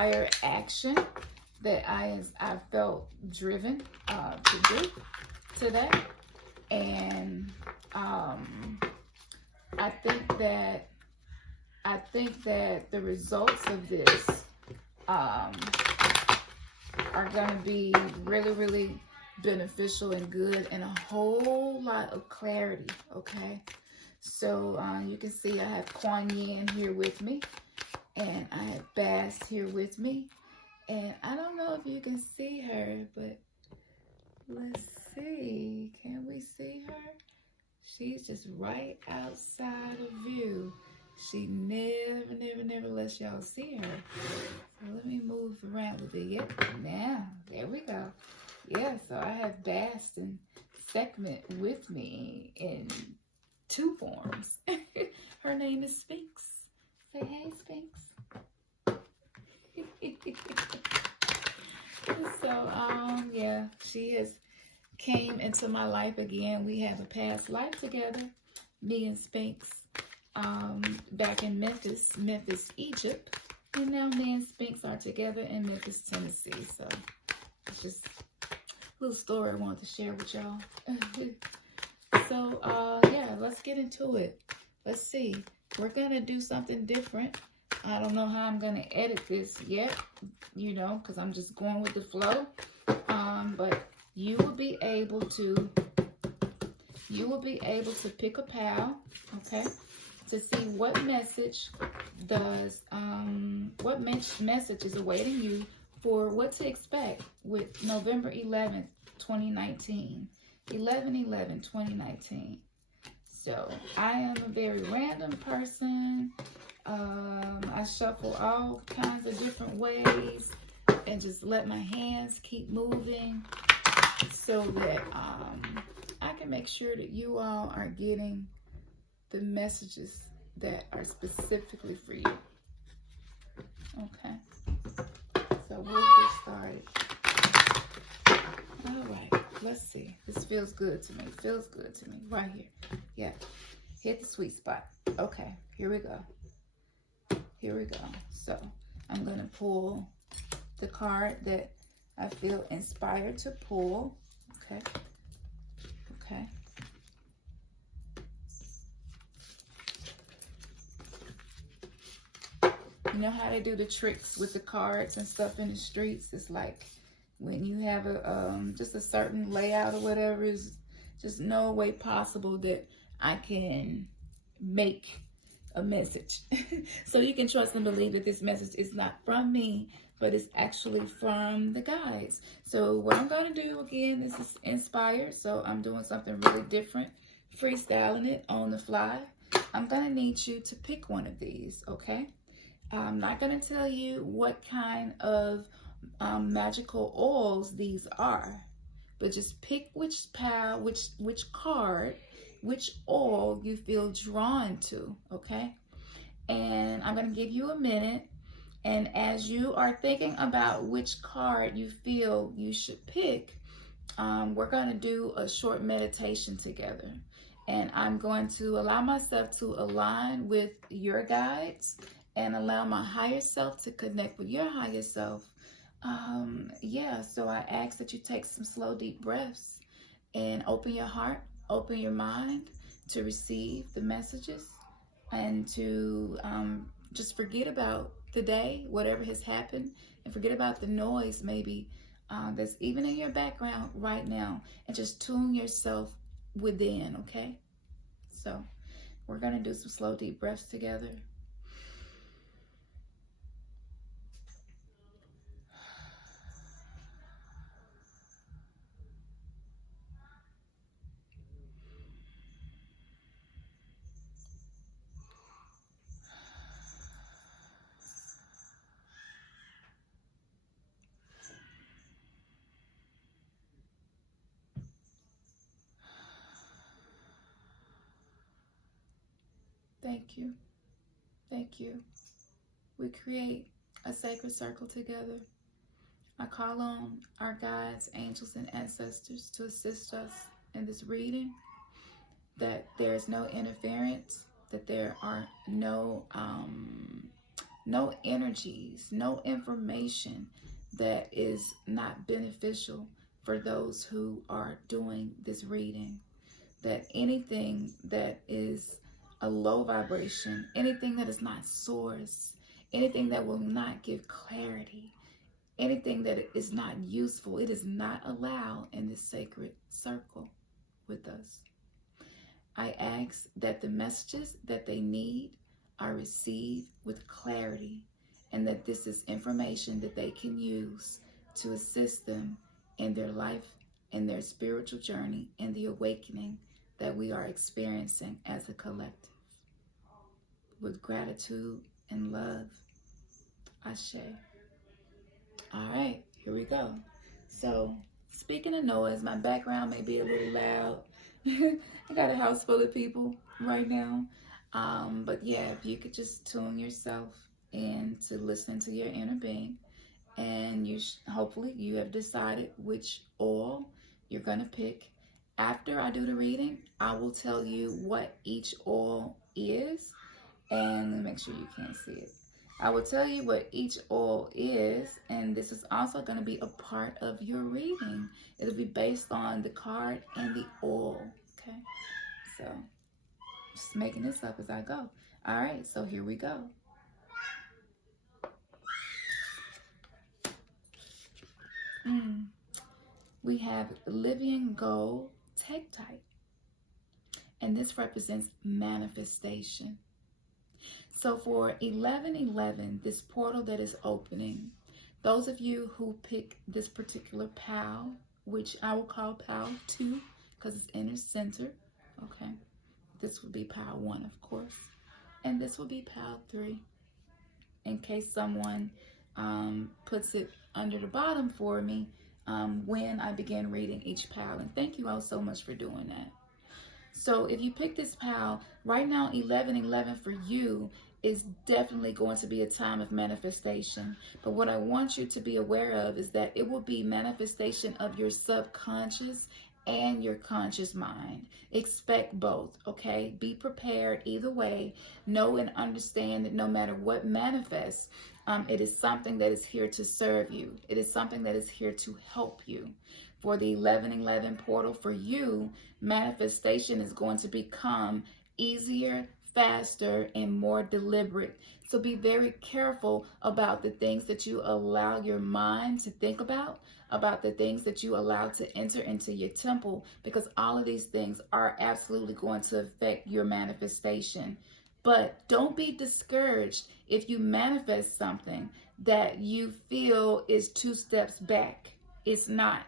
prior action that I felt driven to do today. And I think that the results of this are going to be really, really beneficial and good, and a whole lot of clarity. Okay, so you can see I have Kuan Yin here with me, and I have Bast here with me, and I don't know if you can see her, but let's see. Can we see her? She's just right outside of view. She never lets y'all see her. So let me move around a bit. Yep, now, there we go. Yeah, so I have Bast and Segment with me in two forms. Her name is Sphinx. Say hey, Sphinx. So, yeah, she has came into my life again. We have a past life together, me and Sphinx, back in Memphis, Egypt. And now me and Sphinx are together in Memphis, Tennessee. So, it's just a little story I wanted to share with y'all. So, yeah, let's get into it. Let's see. We're going to do something different. I don't know how I'm going to edit this yet, you know, because I'm just going with the flow. But you will be able to pick a pal, okay, to see what message message is awaiting you for what to expect with November 11th, 2019. 11/11/2019. So I am a very random person. I shuffle all kinds of different ways and just let my hands keep moving so that I can make sure that you all are getting the messages that are specifically for you. Okay. So we'll get started. All right. Let's see. This feels good to me. Feels good to me. Right here. Yeah. Hit the sweet spot. Okay. Here we go. Here we go. So I'm going to pull the card that I feel inspired to pull. Okay. Okay. You know how they do the tricks with the cards and stuff in the streets? It's like when you have a just a certain layout or whatever, is just no way possible that I can make a message. So you can trust and believe that this message is not from me, but it's actually from the guides. So what I'm going to do again, this is inspired, so I'm doing something really different, freestyling it on the fly. I'm going to need you to pick one of these, okay? I'm not going to tell you what kind of magical oils these are, but just pick which pal, which card, which oil you feel drawn to, okay? And I'm going to give you a minute, and as you are thinking about which card you feel you should pick, we're going to do a short meditation together. And I'm going to allow myself to align with your guides and allow my higher self to connect with your higher self. Yeah, so I ask that you take some slow, deep breaths and open your heart, open your mind to receive the messages, and to just forget about the day, whatever has happened, and forget about the noise maybe that's even in your background right now, and just tune yourself within, okay? So we're going to do some slow, deep breaths together. Thank you. Thank you. We create a sacred circle together. I call on our guides, angels, and ancestors to assist us in this reading, that there is no interference, that there are no no energies, no information that is not beneficial for those who are doing this reading. That anything that is a low vibration, anything that is not source, anything that will not give clarity, anything that is not useful, it is not allowed in this sacred circle with us. I ask that the messages that they need are received with clarity, and that this is information that they can use to assist them in their life, in their spiritual journey, and the awakening that we are experiencing as a collective. With gratitude and love, Ashe. All right, here we go. So, speaking of noise, my background may be a little loud. I got a house full of people right now. But yeah, if you could just tune yourself in to listen to your inner being, and hopefully you have decided which oil you're going to pick. After I do the reading, I will tell you what each oil is, and make sure you can't see it. I will tell you what each oil is, and this is also going to be a part of your reading. It'll be based on the card and the oil, okay? So, just making this up as I go. All right, so here we go. We have Living Gold Tektite, and this represents manifestation. So for 1111, this portal that is opening, those of you who pick this particular PAL, which I will call PAL 2 because it's inner center, okay? This would be PAL 1, of course. And this will be PAL 3 in case someone puts it under the bottom for me when I begin reading each PAL. And thank you all so much for doing that. So if you pick this PAL, right now 1111 for you is definitely going to be a time of manifestation. But what I want you to be aware of is that it will be manifestation of your subconscious and your conscious mind. Expect both, okay? Be prepared either way. Know and understand that no matter what manifests, it is something that is here to serve you. It is something that is here to help you. For the 1111 portal for you, manifestation is going to become easier, faster, and more deliberate. So be very careful about the things that you allow your mind to think about the things that you allow to enter into your temple, because all of these things are absolutely going to affect your manifestation. But don't be discouraged if you manifest something that you feel is 2 steps back. It's not.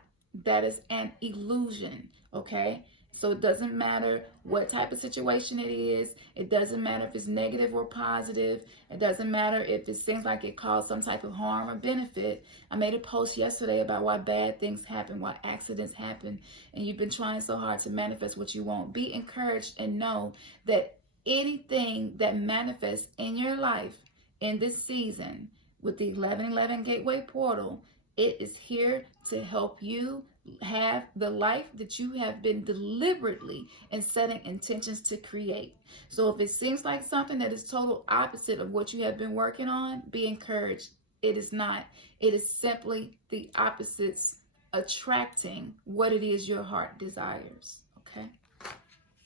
That is an illusion, okay? So it doesn't matter what type of situation it is. It doesn't matter if it's negative or positive. It doesn't matter if it seems like it caused some type of harm or benefit. I made a post yesterday about why bad things happen, why accidents happen, and you've been trying so hard to manifest what you want. Be encouraged and know that anything that manifests in your life in this season with the 1111 Gateway Portal, it is here to help you have the life that you have been deliberately and setting intentions to create. So if it seems like something that is total opposite of what you have been working on, be encouraged. It is not. It is simply the opposites attracting what it is your heart desires. Okay?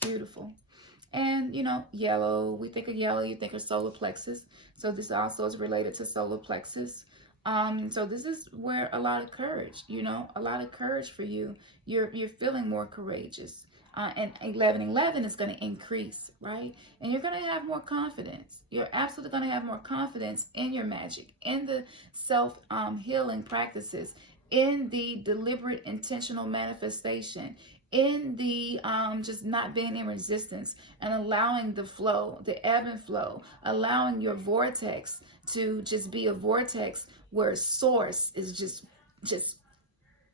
Beautiful. And, you know, yellow, we think of yellow, you think of solar plexus. So this also is related to solar plexus. So this is where a lot of courage, you know, a lot of courage for you. You're feeling more courageous. And 1111 is going to increase, right? And you're going to have more confidence. You're absolutely going to have more confidence in your magic, in the self-healing practices, in the deliberate, intentional manifestation, in the just not being in resistance and allowing the flow, the ebb and flow, allowing your vortex to just be a vortex where source is just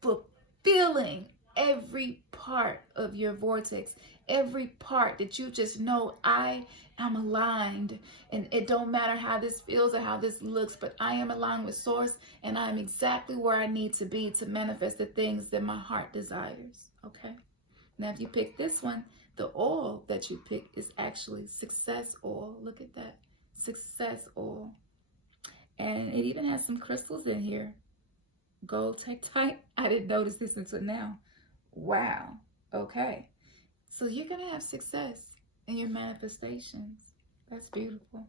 fulfilling every part of your vortex, every part that you just know, I am aligned, and it don't matter how this feels or how this looks, but I am aligned with source, and I am exactly where I need to be to manifest the things that my heart desires. Okay, now if you pick this one, the oil that you pick is actually success oil. Look at that, success oil. And it even has some crystals in here. Gold tektite. I didn't notice this until now. Wow. Okay. So you're going to have success in your manifestations. That's beautiful.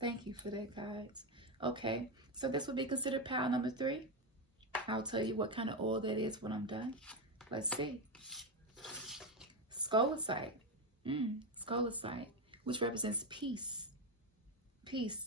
Thank you for that, guys. Okay. So this would be considered pile number 3. I'll tell you what kind of oil that is when I'm done. Let's see. Scolasite. Scolasite, which represents peace. Peace.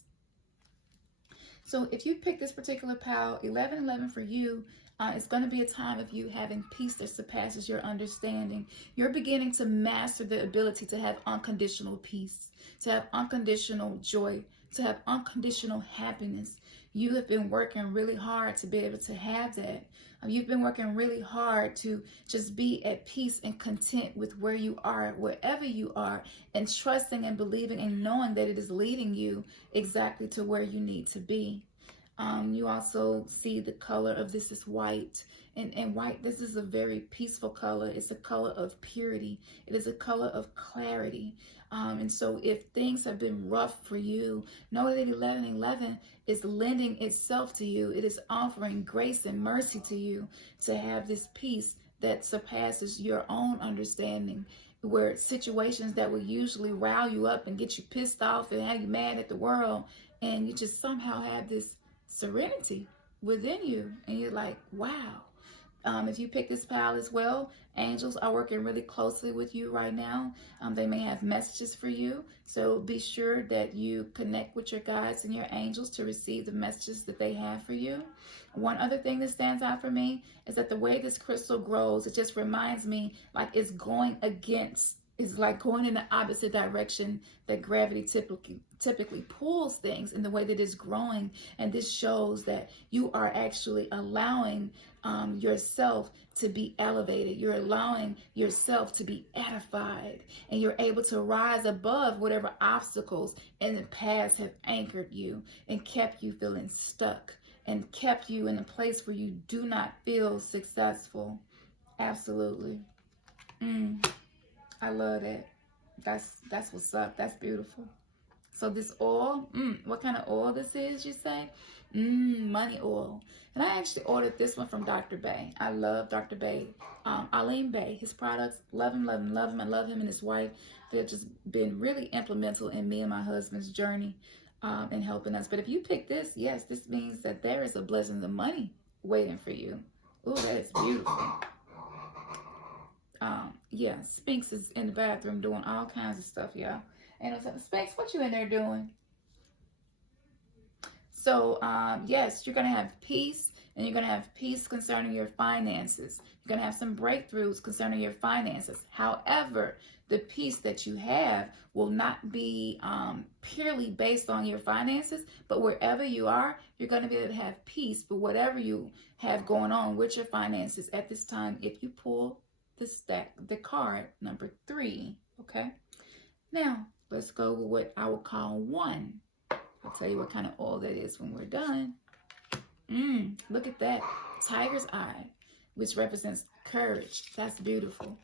So if you pick this particular pile, 1111 for you, it's going to be a time of you having peace that surpasses your understanding. You're beginning to master the ability to have unconditional peace, to have unconditional joy, to have unconditional happiness. You have been working really hard to be able to have that. You've been working really hard to just be at peace and content with where you are, wherever you are, and trusting and believing and knowing that it is leading you exactly to where you need to be. You also see the color of this is white. And white, this is a very peaceful color. It's a color of purity. It is a color of clarity. And so if things have been rough for you, know that 1111 is lending itself to you. It is offering grace and mercy to you to have this peace that surpasses your own understanding, where situations that would usually rile you up and get you pissed off and have you mad at the world, and you just somehow have this serenity within you, and you're like, wow. If you pick this pile as well, angels are working really closely with you right now. They may have messages for you, so be sure that you connect with your guides and your angels to receive the messages that they have for you. One other thing that stands out for me is that the way this crystal grows, it just reminds me like it's going against, is like going in the opposite direction that gravity typically pulls things in the way that it's growing. And this shows that you are actually allowing yourself to be elevated. You're allowing yourself to be edified, and you're able to rise above whatever obstacles in the past have anchored you and kept you feeling stuck and kept you in a place where you do not feel successful. Absolutely. I love that. That's what's up. That's beautiful. So this oil, what kind of oil this is, you say? Money oil. And I actually ordered this one from Dr. Bay. I love Dr. Bay. Alim Bay, his products, love him, love him, love him. I love him and his wife. They've just been really implemental in me and my husband's journey in helping us. But if you pick this, yes, this means that there is a blessing of money waiting for you. Ooh, that is beautiful. Yeah, Sphinx is in the bathroom doing all kinds of stuff, y'all. And I was like, Sphinx, what you in there doing? So, yes, you're going to have peace, and you're going to have peace concerning your finances. You're going to have some breakthroughs concerning your finances. However, the peace that you have will not be purely based on your finances, but wherever you are, you're going to be able to have peace for whatever you have going on with your finances at this time if you pull the card number 3. Okay, now let's go with what I would call 1. I'll tell you what kind of oil that is when we're done. Look at that. Tiger's eye, which represents courage. That's beautiful.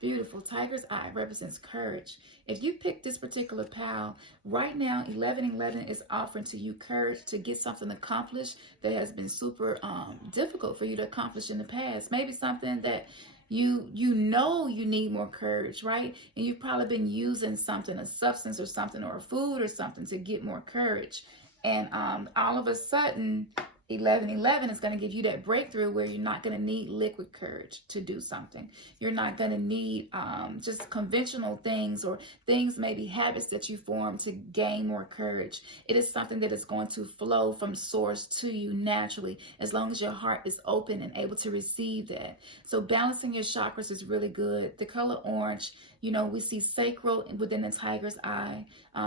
Beautiful. Tiger's eye represents courage. If you pick this particular pile, right now, 1111 is offering to you courage to get something accomplished that has been super difficult for you to accomplish in the past. Maybe something that you know you need more courage, right? And you've probably been using something, a substance or something, or a food or something to get more courage. And all of a sudden, 1111 is going to give you that breakthrough where you're not going to need liquid courage to do something. You're not going to need just conventional things or things, maybe habits that you form to gain more courage. It is something that is going to flow from source to you naturally, as long as your heart is open and able to receive that. So balancing your chakras is really good. The color orange, you know, we see sacral within the tiger's eye.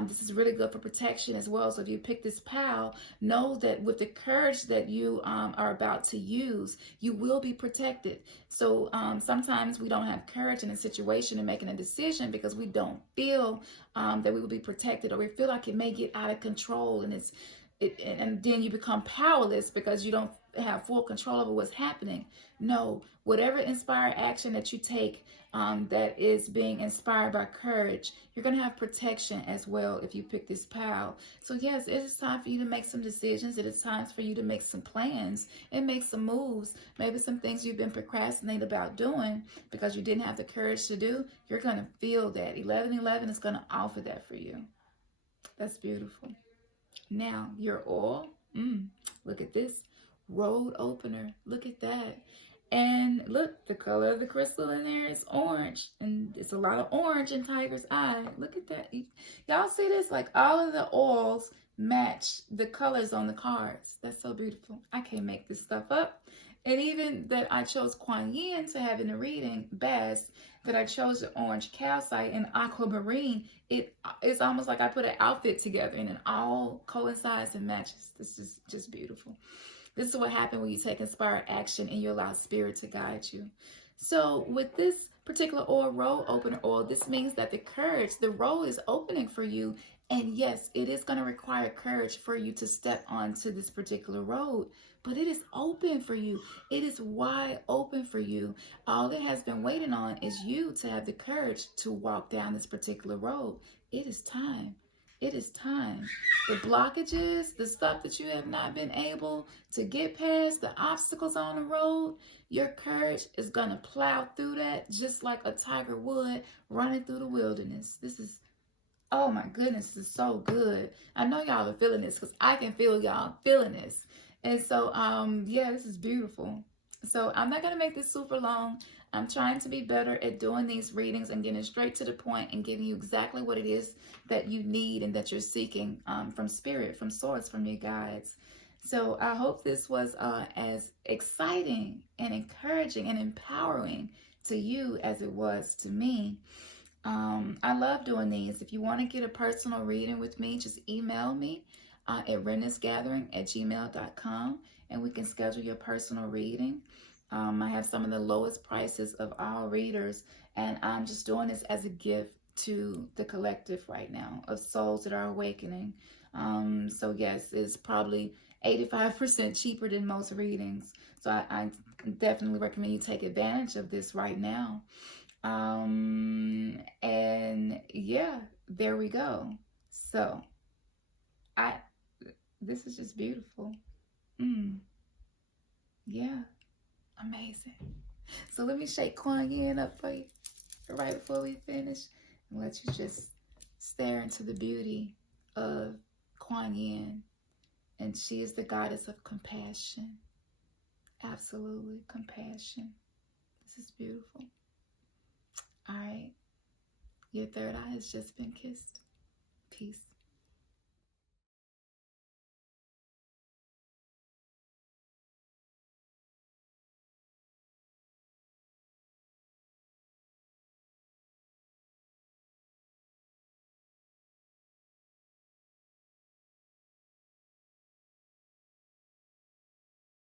This is really good for protection as well. So if you pick this pile, know that with the courage that you are about to use, you will be protected. So sometimes we don't have courage in a situation and making a decision because we don't feel that we will be protected, or we feel like it may get out of control and it's and then you become powerless because you don't have full control over what's happening. No, whatever inspired action that you take that is being inspired by courage, you're going to have protection as well if you pick this pile. So yes, it is time for you to make some decisions. It is time for you to make some plans and make some moves. Maybe some things you've been procrastinating about doing because you didn't have the courage to do. You're going to feel that. 1111 is going to offer that for you. That's beautiful. Now, your oil, look at this, road opener, look at that. And look, the color of the crystal in there is orange, and it's a lot of orange in Tiger's eye. Look at that. Y'all see this? Like all of the oils match the colors on the cards. That's so beautiful. I can't make this stuff up. And even that I chose Kuan Yin to have in the reading best, that I chose the orange calcite and aquamarine, it's almost like I put an outfit together and it all coincides and matches. This is just beautiful. This is what happens when you take inspired action and you allow spirit to guide you. So with this particular oil, road opener oil, this means that the courage, the road is opening for you. And yes, it is going to require courage for you to step onto this particular road, but it is open for you. It is wide open for you. All it has been waiting on is you to have the courage to walk down this particular road. It is time. It is time. The blockages, the stuff that you have not been able to get past, the obstacles on the road, your courage is going to plow through that just like a tiger would running through the wilderness. This is, oh my goodness, this is so good. I know y'all are feeling this because I can feel y'all feeling this. And so, yeah, this is beautiful. So I'm not going to make this super long. I'm trying to be better at doing these readings and getting straight to the point and giving you exactly what it is that you need and that you're seeking from spirit, from source, from your guides. So I hope this was as exciting and encouraging and empowering to you as it was to me. I love doing these. If you want to get a personal reading with me, just email me at remnantsgathering@gmail.com and we can schedule your personal reading. I have some of the lowest prices of all readers, and I'm just doing this as a gift to the collective right now of souls that are awakening. So yes, it's probably 85% cheaper than most readings. So I definitely recommend you take advantage of this right now. And yeah, there we go. So this is just beautiful. Yeah. Amazing. So let me shake Kuan Yin up for you right before we finish and let you just stare into the beauty of Kuan Yin. And she is the goddess of compassion. Absolutely, compassion. This is beautiful. All right. Your third eye has just been kissed. Peace.